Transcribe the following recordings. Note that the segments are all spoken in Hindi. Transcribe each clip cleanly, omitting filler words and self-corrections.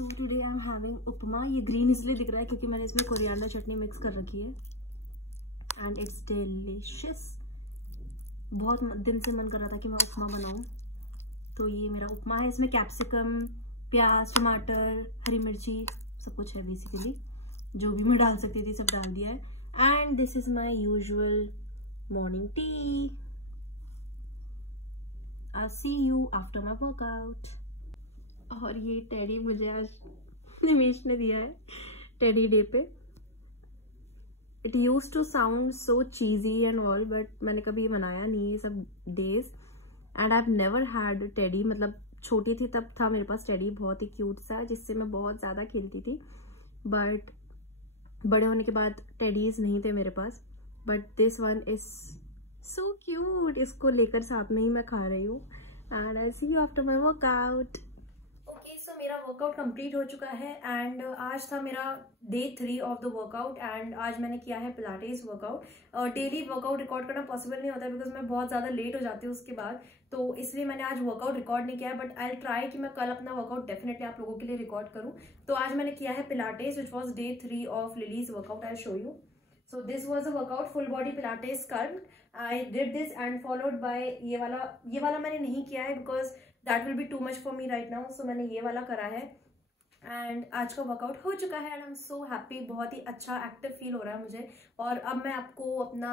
So today I am having upma. ये ग्रीन इसलिए दिख रहा है क्योंकि मैंने इसमें कोरिएंडर चटनी मिक्स कर रखी है एंड इट्स डिलिशियस। बहुत दिन से मन कर रहा था कि मैं उपमा बनाऊं, तो ये मेरा उपमा है। इसमें कैप्सिकम, प्याज, टमाटर, हरी मिर्ची सब कुछ है बेसिकली, जो भी मैं डाल सकती थी सब डाल दिया है। And this is my usual morning tea. I see you after my workout. और ये टेडी मुझे आज निमेश ने दिया है टेडी डे पे। It use to sound so cheesy and all, but मैंने कभी बनाया नहीं ये सब days and I have never had teddy. मतलब छोटी थी तब था मेरे पास टेडी, बहुत ही क्यूट सा, जिससे मैं बहुत ज्यादा खेलती थी। बट बड़े होने के बाद टेडीज नहीं थे मेरे पास, but this one is so cute. इसको लेकर साथ में ही मैं खा रही हूँ and I see you after my workout. Okay, so मेरा वर्कआउट कंप्लीट हो चुका है एंड आज था मेरा day 3 of the workout and आज मैंने किया है Pilates workout. Daily workout record करना पॉसिबल नहीं होता है बिकॉज मैं बहुत ज़्यादा लेट हो जाती हूँ उसके बाद, तो इसलिए मैंने आज वर्कआउट रिकॉर्ड नहीं किया है। बट आई ट्राई कि मैं कल अपना वर्कआउट डेफिनेटली आप लोगों के लिए रिकॉर्ड करूँ। तो आज मैंने किया है Pilates which was day 3 of lilies workout. I show you. So this was a workout, full body Pilates curl. I did this and followed by ये वाला मैंने नहीं किया है because that will be too much for me right now. So मैंने ये वाला करा है एंड आज का वर्कआउट हो चुका है and I am so happy. बहुत ही अच्छा एक्टिव फील हो रहा है मुझे। और अब मैं आपको अपना,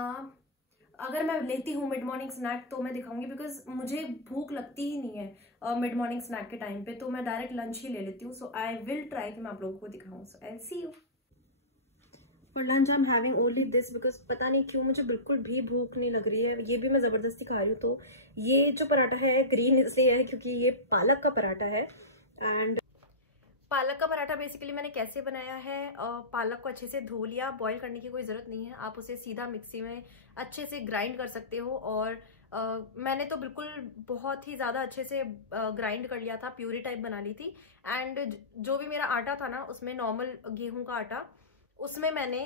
अगर मैं लेती हूँ मिड मॉर्निंग स्नैक तो मैं दिखाऊंगी बिकॉज मुझे भूख लगती ही नहीं है मिड मॉर्निंग स्नैक के टाइम पे, तो मैं डायरेक्ट लंच ही ले लेती हूँ। सो आई विल ट्राई कि मैं आप लोगों को दिखाऊँ। So I see you. For lunch I am having only this because पता नहीं क्यों मुझे बिल्कुल भी भूख नहीं लग रही है। ये भी मैं ज़बरदस्ती खा रही हूँ। तो ये जो पराठा है ग्रीन इसलिए है क्योंकि ये पालक का पराठा है। एंड पालक का पराठा बेसिकली मैंने कैसे बनाया है, पालक को अच्छे से धो लिया। बॉईल करने की कोई ज़रूरत नहीं है, आप उसे सीधा मिक्सी में अच्छे से ग्राइंड कर सकते हो। और मैंने तो बिल्कुल बहुत ही ज़्यादा अच्छे से ग्राइंड कर लिया था, प्यूरी टाइप बना ली थी। एंड जो भी मेरा आटा था ना, उसमें नॉर्मल गेहूं का आटा, उसमें मैंने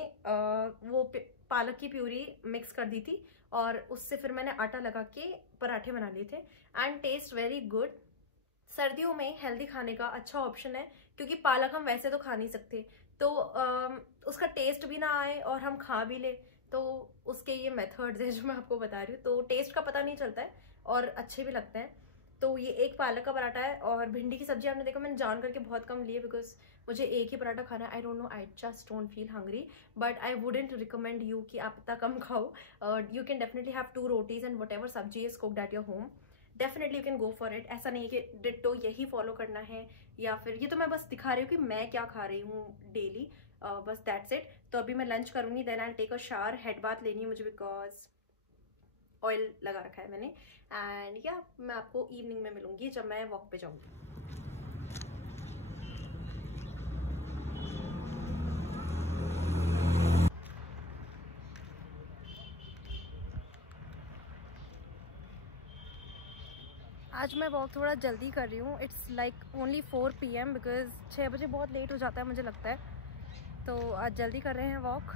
वो पालक की प्यूरी मिक्स कर दी थी और उससे फिर मैंने आटा लगा के पराठे बना लिए थे एंड टेस्ट वेरी गुड। सर्दियों में हेल्दी खाने का अच्छा ऑप्शन है क्योंकि पालक हम वैसे तो खा नहीं सकते, तो उसका टेस्ट भी ना आए और हम खा भी ले, तो उसके ये मेथड्स है जो मैं आपको बता रही हूँ। तो टेस्ट का पता नहीं चलता है और अच्छे भी लगते हैं। तो ये एक पालक का पराठा है। और भिंडी की सब्जी आपने देखा मैंने जान करके बहुत कम लिए बिकॉज मुझे एक ही पराठा खाना है। I don't know, I just don't feel hungry, but I wouldn't recommend you कि आप इतना कम खाओ। You can definitely have 2 rotis and whatever sabzi is cooked at your home, definitely you can go for it. ऐसा नहीं है कि डिट्टो यही फॉलो करना है या फिर ये तो मैं बस दिखा रही हूँ कि मैं क्या खा रही हूँ डेली, बस दैट्स इट। तो अभी मैं लंच करूँगी, then I take a shower. Head bath लेनी है मुझे बिकॉज ऑयल लगा रखा है मैंने। एंड या मैं आपको इवनिंग में मिलूंगी जब मैं वॉक पे जाऊंगी। आज मैं वॉक थोड़ा जल्दी कर रही हूँ। It's like only 4 PM because 6 बजे बहुत लेट हो जाता है मुझे लगता है, तो आज जल्दी कर रहे हैं वॉक।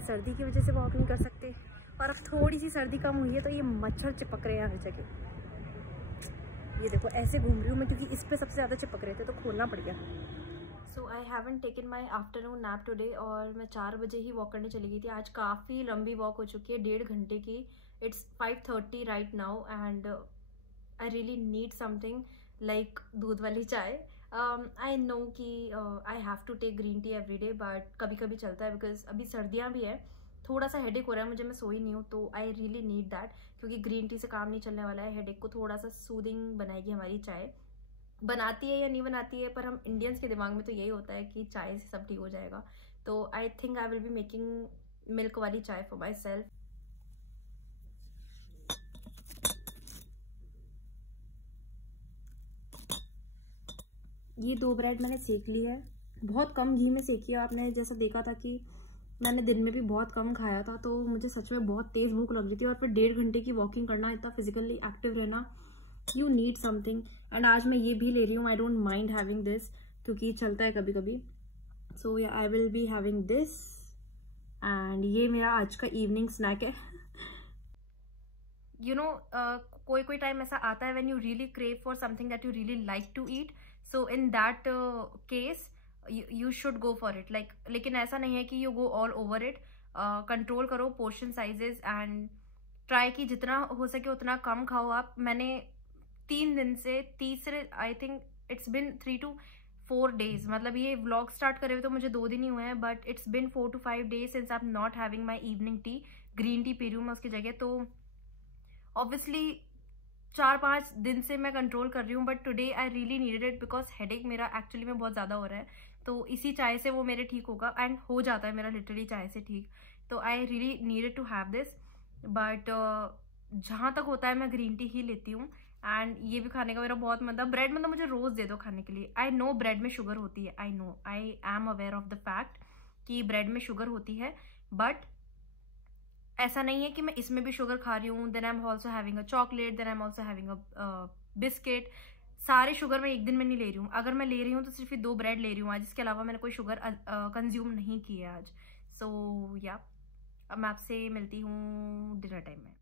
सर्दी की वजह से वॉक नहीं कर सकते और अब थोड़ी सी सर्दी कम हुई है तो ये मच्छर चिपक रहे हैं हर जगह। ये देखो ऐसे घूम रही हूँ मैं क्योंकि इस पे सबसे ज़्यादा चिपक रहे थे तो खोलना पड़ गया। So I haven't taken my afternoon nap today और मैं 4 बजे ही वॉक करने चली गई थी। आज काफ़ी लंबी वॉक हो चुकी है, 1.5 घंटे की। It's 5:30 right now and I really need something like दूध वाली चाय। आई नो कि I have to take green tea every day, but कभी कभी चलता है बिकॉज अभी सर्दियाँ भी है, थोड़ा सा हेडेक हो रहा है मुझे, मैं सोई नहीं हूँ, तो आई रियली नीड दैट क्योंकि ग्रीन टी से काम नहीं चलने वाला है। हेडेक को थोड़ा सा सूदिंग बनाएगी हमारी चाय। बनाती है या नहीं बनाती है, पर हम इंडियंस के दिमाग में तो यही होता है कि चाय से सब ठीक हो जाएगा। तो I think I will be making milk वाली चाय फॉर माई सेल्फ। ये 2 ब्रेड मैंने सेक ली है, बहुत कम घी में सेकी है। आपने जैसा देखा था कि मैंने दिन में भी बहुत कम खाया था, तो मुझे सच में बहुत तेज़ भूख लग रही थी। और फिर 1.5 घंटे की वॉकिंग करना, इतना फिजिकली एक्टिव रहना, यू नीड समथिंग। एंड आज मैं ये भी ले रही हूँ, I don't mind having this क्योंकि चलता है कभी कभी। So yeah I will be having this and ये मेरा आज का इवनिंग स्नैक है। यू नो कोई कोई टाइम ऐसा आता है when you really crave for something that you really like to eat, so in that case you should go for it. Like लेकिन ऐसा नहीं है कि you go all over it. Control करो पोर्शन साइजेस एंड ट्राई कि जितना हो सके उतना कम खाओ आप। मैंने 3 दिन से तीसरे, I think it's been 3 to 4 days, मतलब ये व्लॉग स्टार्ट करे हुए तो मुझे 2 दिन ही हुए हैं, but it's been 4 to 5 days since I am not having my evening tea. Green tea P रही हूँ मैं उसकी जगह। तो ऑब्वियसली 4-5 दिन से मैं कंट्रोल कर रही हूँ, but today I really needed it because headache मेरा एक्चुअली में बहुत ज़्यादा हो रहा है। तो इसी चाय से वो मेरे ठीक होगा, एंड हो जाता है मेरा लिटरली चाय से ठीक। तो I really needed to have this, but जहाँ तक होता है मैं ग्रीन टी ही लेती हूँ। एंड ये भी खाने का मेरा बहुत मतलब, ब्रेड मतलब मुझे रोज़ दे दो खाने के लिए। आई नो ब्रेड में शुगर होती है, I know, I am aware of the fact कि ब्रेड में शुगर होती है, बट ऐसा नहीं है कि मैं इसमें भी शुगर खा रही हूँ। Then I am also having a chocolate, then I am also having a biscuit. सारे शुगर मैं एक दिन में नहीं ले रही हूँ। अगर मैं ले रही हूँ तो सिर्फ 2 ब्रेड ले रही हूँ आज, इसके अलावा मैंने कोई शुगर कंज्यूम नहीं की है आज। सो या अब मैं आपसे मिलती हूँ डिनर टाइम में।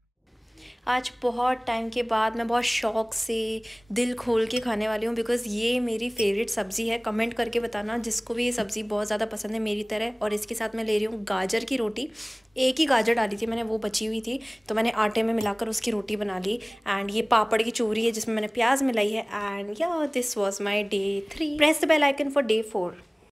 आज बहुत टाइम के बाद मैं बहुत शौक से दिल खोल के खाने वाली हूँ, बिकॉज़ ये मेरी फेवरेट सब्ज़ी है। कमेंट करके बताना जिसको भी ये सब्ज़ी बहुत ज़्यादा पसंद है मेरी तरह। और इसके साथ मैं ले रही हूँ गाजर की रोटी। एक ही गाजर डाली थी मैंने, वो बची हुई थी, तो मैंने आटे में मिलाकर उसकी रोटी बना ली। एंड ये पापड़ की चूरी है जिसमें मैंने प्याज मिलाई है। And yeah this was my day 3। Press the bell icon for day 4।